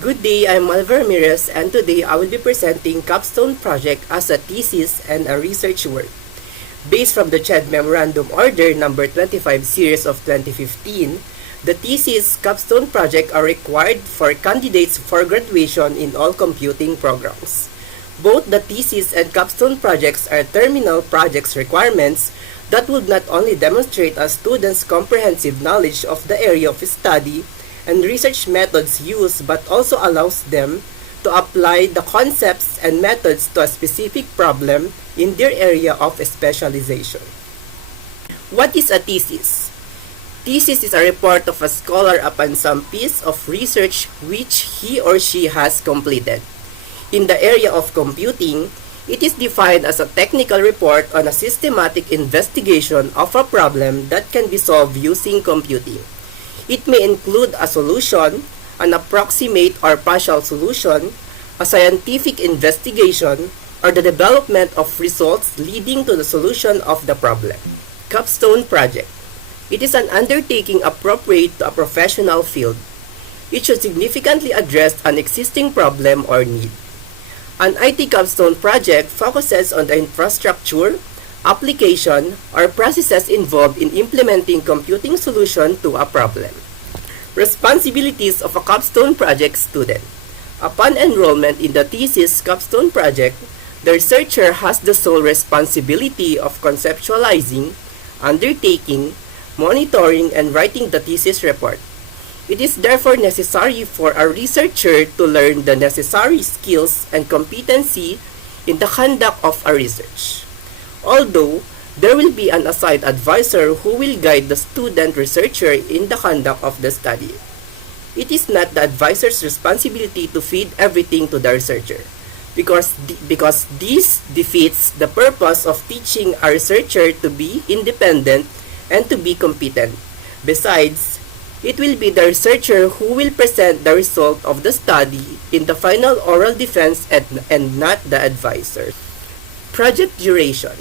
Good day, I'm Malva Ramirez, and today I will be presenting Capstone project as a thesis and a research work. Based from the CHED Memorandum Order number 25 series of 2015, the thesis Capstone project are required for candidates for graduation in all computing programs. Both the thesis and capstone projects are terminal projects requirements that would not only demonstrate a student's comprehensive knowledge of the area of study and research methods used, but also allows them to apply the concepts and methods to a specific problem in their area of specialization. What is a thesis? Thesis is a report of a scholar upon some piece of research which he or she has completed. In the area of computing, it is defined as a technical report on a systematic investigation of a problem that can be solved using computing. It may include a solution, an approximate or partial solution, a scientific investigation, or the development of results leading to the solution of the problem. Capstone project. It is an undertaking appropriate to a professional field. It should significantly address an existing problem or need. An IT capstone project focuses on the infrastructure, application, or processes involved in implementing computing solution to a problem. Responsibilities of a capstone project student. Upon enrollment in the thesis capstone project, the researcher has the sole responsibility of conceptualizing, undertaking, monitoring, and writing the thesis report. It is therefore necessary for a researcher to learn the necessary skills and competency in the conduct of a research. Although, there will be an assigned advisor who will guide the student researcher in the conduct of the study. It is not the advisor's responsibility to feed everything to the researcher, because this defeats the purpose of teaching a researcher to be independent and to be competent. Besides, it will be the researcher who will present the result of the study in the final oral defense and not the advisor. Project duration.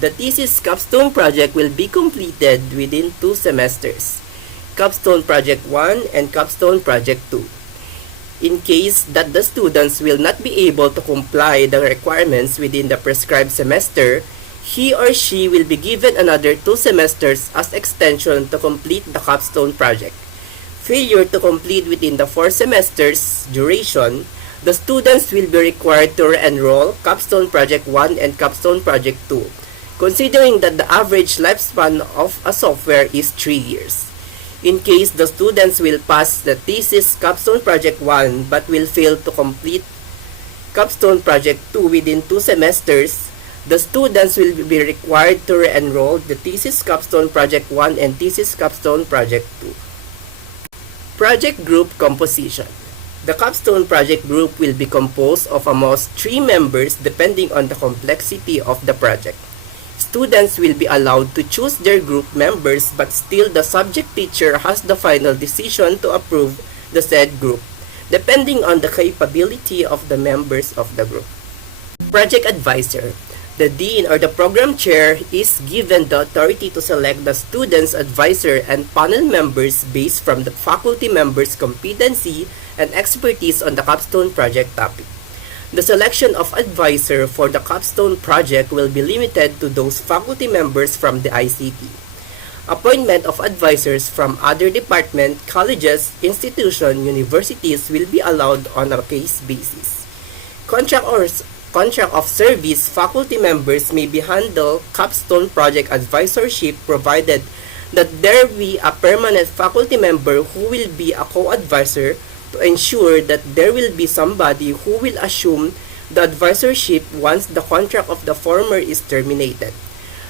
The thesis capstone project will be completed within 2 semesters. Capstone Project 1 and Capstone Project 2. In case that the students will not be able to comply the requirements within the prescribed semester, he or she will be given another 2 semesters as extension to complete the capstone project. Failure to complete within the 4 semesters duration, the students will be required to re-enroll Capstone Project 1 and Capstone Project 2, considering that the average lifespan of a software is 3 years. In case the students will pass the thesis Capstone Project 1 but will fail to complete Capstone Project 2 within 2 semesters, the students will be required to re-enroll the thesis Capstone Project 1 and thesis Capstone Project 2. Project Group Composition. The Capstone Project Group will be composed of almost 3 members depending on the complexity of the project. Students will be allowed to choose their group members, but still the subject teacher has the final decision to approve the said group, depending on the capability of the members of the group. Project Advisor. The dean or the program chair is given the authority to select the student's advisor and panel members based from the faculty members' competency and expertise on the capstone project topic. The selection of advisor for the capstone project will be limited to those faculty members from the ICT. Appointment of advisors from other departments, colleges, institutions, universities will be allowed on a case basis. Contract of service faculty members may be handled capstone project advisorship provided that there be a permanent faculty member who will be a co-advisor to ensure that there will be somebody who will assume the advisorship once the contract of the former is terminated.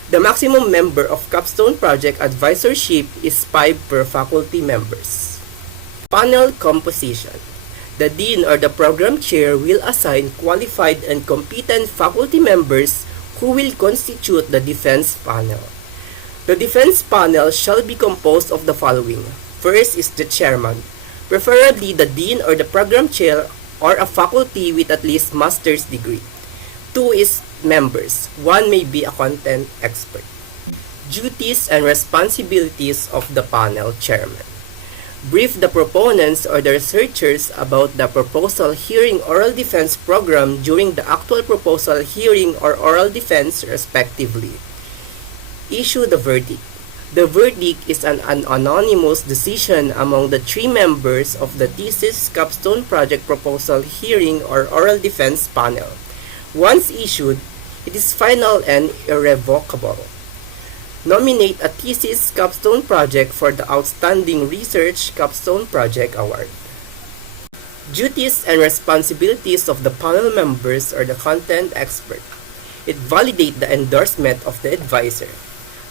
The maximum member of capstone project advisorship is 5 per faculty members. Panel composition. The dean or the program chair will assign qualified and competent faculty members who will constitute the defense panel. The defense panel shall be composed of the following. First is the chairman, preferably the dean or the program chair or a faculty with at least master's degree. 2 is members. 1 may be a content expert. Duties and responsibilities of the panel chairman. brief the proponents or the researchers about the proposal hearing oral defense program during the actual proposal hearing or oral defense respectively. Issue the verdict. The verdict is an anonymous decision among the 3 members of the thesis capstone project proposal hearing or oral defense panel. Once issued, it is final and irrevocable. Nominate a thesis capstone project for the Outstanding Research Capstone Project Award. Duties and responsibilities of the panel members or the content expert. It validates the endorsement of the advisor.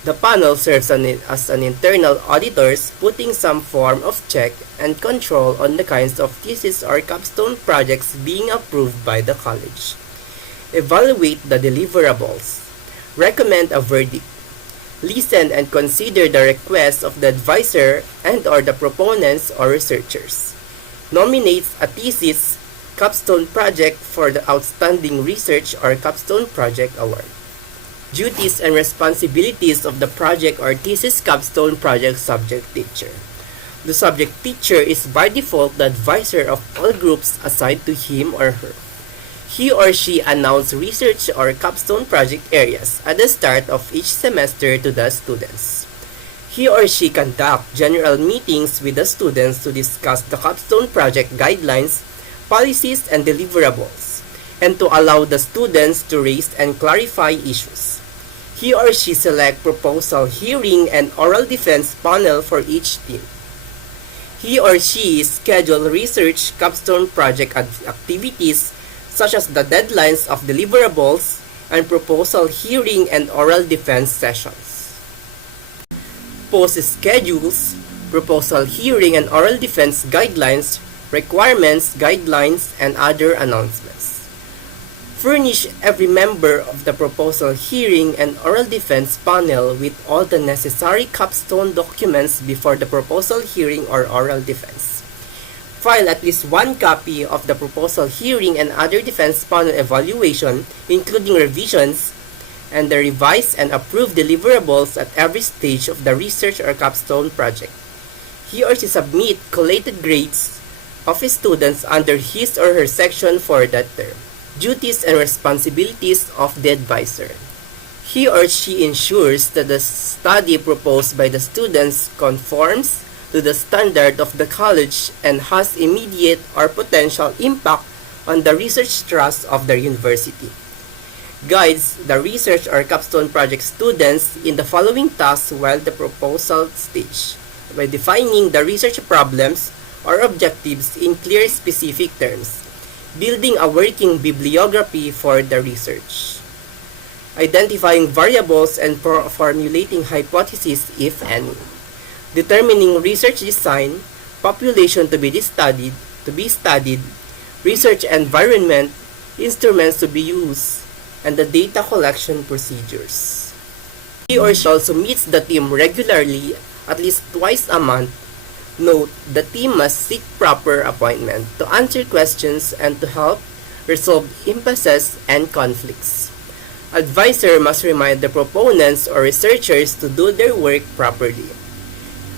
The panel serves as an internal auditors, putting some form of check and control on the kinds of thesis or capstone projects being approved by the college. Evaluate the deliverables. Recommend a verdict. Listen and consider the requests of the advisor and or the proponents or researchers. Nominate a thesis capstone project for the Outstanding Research or Capstone Project Award. Duties and responsibilities of the project or thesis capstone project subject teacher. The subject teacher is by default the advisor of all groups assigned to him or her. He or she announces research or capstone project areas at the start of each semester to the students. He or she conducts general meetings with the students to discuss the capstone project guidelines, policies, and deliverables, and to allow the students to raise and clarify issues. He or she select proposal hearing and oral defense panel for each team. He or she schedule research capstone project activities such as the deadlines of deliverables and proposal hearing and oral defense sessions. Post schedules, proposal hearing and oral defense guidelines, requirements, guidelines, and other announcements. Furnish every member of the proposal hearing and oral defense panel with all the necessary capstone documents before the proposal hearing or oral defense. File at least 1 copy of the proposal hearing and other defense panel evaluation, including revisions, and the revised and approved deliverables at every stage of the research or capstone project. He or she submit collated grades of his students under his or her section for that term. Duties and responsibilities of the advisor. He or she ensures that the study proposed by the students conforms to the standard of the college and has immediate or potential impact on the research trust of the university. Guides the research or capstone project students in the following tasks while the proposal stage by defining the research problems or objectives in clear specific terms. Building a working bibliography for the research. Identifying variables and formulating hypotheses if any. Determining research design, population to be studied, research environment, instruments to be used, and the data collection procedures. He or she also meets the team regularly, at least twice a month. Note, the team must seek proper appointment to answer questions and to help resolve impasses and conflicts. Advisor must remind the proponents or researchers to do their work properly.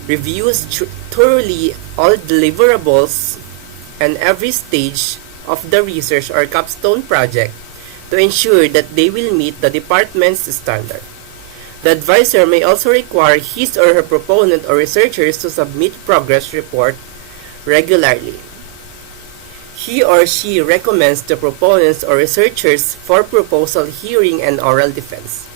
Reviews thoroughly all deliverables and every stage of the research or capstone project to ensure that they will meet the department's standard. The advisor may also require his or her proponent or researchers to submit progress report regularly. He or she recommends the proponents or researchers for proposal hearing and oral defense.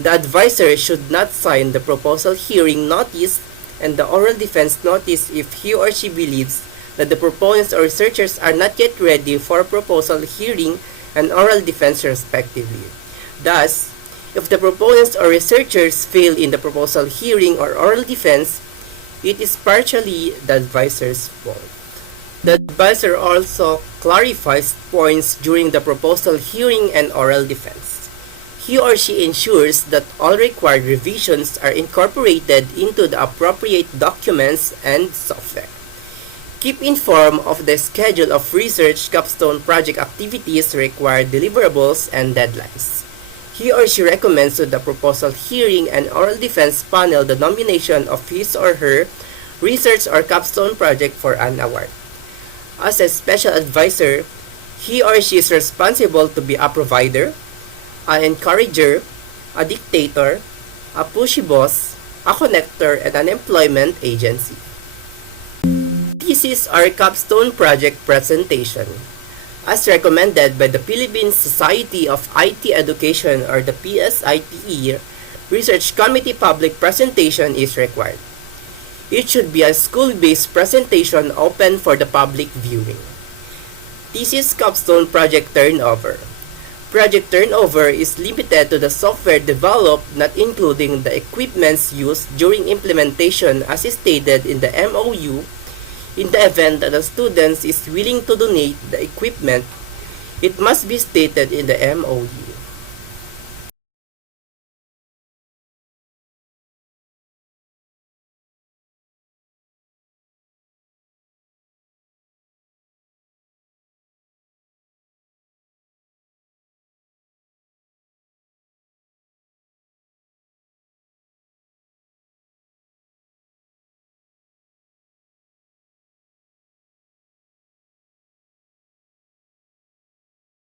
The advisor should not sign the proposal hearing notice and the oral defense notice if he or she believes that the proponents or researchers are not yet ready for proposal hearing and oral defense respectively. Thus, if the proponents or researchers fail in the proposal hearing or oral defense, it is partially the advisor's fault. The advisor also clarifies points during the proposal hearing and oral defense. He or she ensures that all required revisions are incorporated into the appropriate documents and software. Keep informed of the schedule of research capstone project activities, required deliverables, and deadlines. He or she recommends to the proposal hearing and oral defense panel the nomination of his or her research or capstone project for an award. As a special advisor, he or she is responsible to be a provider, an encourager, a dictator, a pushy boss, a connector, and an employment agency. Thesis or capstone project presentation. As recommended by the Philippine Society of IT Education or the PSITE, Research Committee public presentation is required. It should be a school-based presentation open for the public viewing. Thesis capstone project turnover. Project turnover is limited to the software developed, not including the equipments used during implementation as stated in the MOU. In the event that the student is willing to donate the equipment, it must be stated in the MOU.